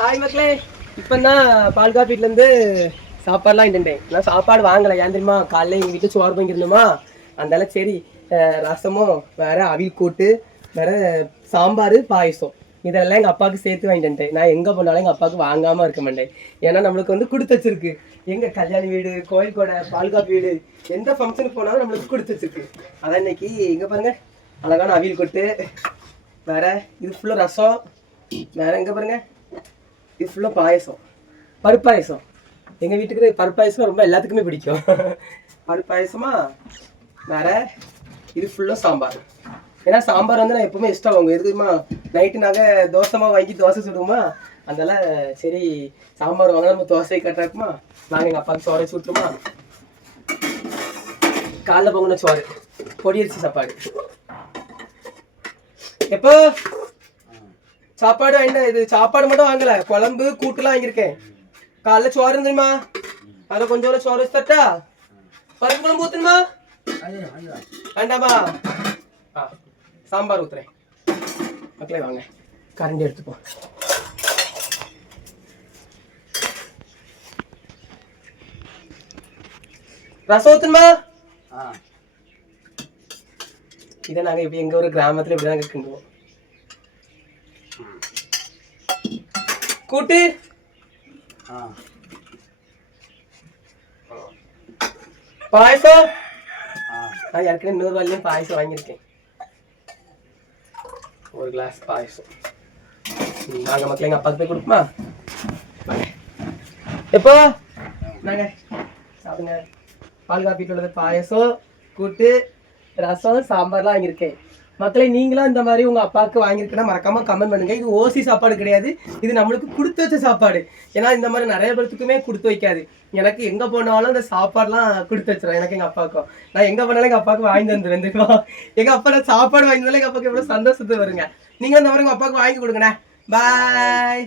Hi மக்களே, இப்போ தான் பால் காப்பீட்லேருந்து சாப்பாடுலாம் இட்டுட்டேன். நான் சாப்பாடு வாங்கலை, ஏன் தெரியுமா? காலையில் எங்கள் வீட்டில் சோறு வாங்கியிருந்தோமா, அதனால சரி ரசமும் வேறு அவியல் கூட்டு வேறு சாம்பார் பாயசம் இதெல்லாம் எங்கள் அப்பாவுக்கு சேர்த்து வாங்கிட்டேன். நான் எங்கே போனாலும் எங்கள் அப்பாவுக்கு வாங்காமல் இருக்க மாட்டேன். ஏன்னா நம்மளுக்கு வந்து கொடுத்து வச்சிருக்கு. எங்கள் கல்யாண வீடு, கோயில் கொடை, பால் காப்பி வீடு, எந்த ஃபங்க்ஷனுக்கு போனாலும் நம்மளுக்கு கொடுத்து வச்சிருக்கு. அதான் இன்னைக்கு எங்கே பாருங்கள் அழகான அவியல் கூட்டு வேறு, இது ஃபுல்லாக ரசம் வேறு, எங்கே பாருங்கள் இது ஃபுல்லாக பாயசம், பருப்பு பாயசம். எங்கள் வீட்டுக்கு பருப்பு பாயசம் ரொம்ப எல்லாத்துக்குமே பிடிக்கும். பருப்பு பாயசமா வேறு, இது ஃபுல்லாக சாம்பார். ஏன்னா சாம்பார் வந்து நான் எப்பவுமே இஷ்டம் வாங்குவேன். எதுக்குமா நைட்டு நாங்கள் தோசைமா வாங்கி தோசை சுடுவோமா, அதனால சரி சாம்பார் வாங்க நம்ம தோசை கட்டாக்குமா, நாங்கள் எங்கள் அப்பாவுக்கு சோறை சுட்டுருமா. காலைல பொங்கின சோறு, பொடியரிசி சாப்பாடு. எப்போ சாப்பாடு வாங்கிட்டேன். இது சாப்பாடு மட்டும் வாங்கல, குழம்பு கூட்டுலாம் வாங்கியிருக்கேன். காலைல சோறு இருந்துமா, அதில் கொஞ்சம் சோறு வச்சு தட்டா, பருப்பு குழம்பு ஊத்துமா வேண்டாமா? சாம்பார் ஊத்துறேன். மக்களே வாங்க, கரண்டி எடுத்துப்போம். ரசம் ஊத்துமா. இதை நாங்கள் இப்படி எங்கள் ஒரு கிராமத்தில் இப்படி நாங்கள் கிண்டுவோம். கூட்டு பாயசம், நான் ஏற்கனவே 100 ரூபாயிலையும் பாயசம் வாங்கியிருக்கேன். ஒரு கிளாஸ் பாயசம் நாங்கள் மக்கள் எங்கள் அப்பாவுக்கு போய் கொடுக்குமா. எப்போ நாங்கள் சாப்பிடுங்க. பால் காப்பீட்டு உள்ளது பாயசம், கூட்டு, ரசம், சாம்பார்லாம் வாங்கியிருக்கேன். மக்களை நீங்களும் இந்த மாதிரி உங்கள் அப்பாவுக்கு வாங்கியிருக்கேன்னா மறக்காமல் கமெண்ட் பண்ணுங்கள். இது ஓசி சாப்பாடு கிடையாது, இது நம்மளுக்கு கொடுத்து வச்ச சாப்பாடு. ஏன்னா இந்த மாதிரி நிறைய பேர்த்துக்குமே கொடுத்து வைக்காது. எனக்கு எங்கே போனாலும் இந்த சாப்பாடுலாம் கொடுத்து வச்சிடும். எனக்கு எங்கள் அப்பாவுக்கும் நான் எங்கே போனாலும் எங்கள் அப்பாவுக்கு வாங்கி வந்துருந்துருக்கோம். எங்கள் அப்பா நான் சாப்பாடு வாங்கி வந்தாலும் எங்கள் அப்பாவுக்கு எவ்வளோ சந்தோஷத்தை வருங்க. நீங்கள் இந்த மாதிரி உங்கள் அப்பாவுக்கு வாங்கி கொடுங்கண்ணே. பாய்.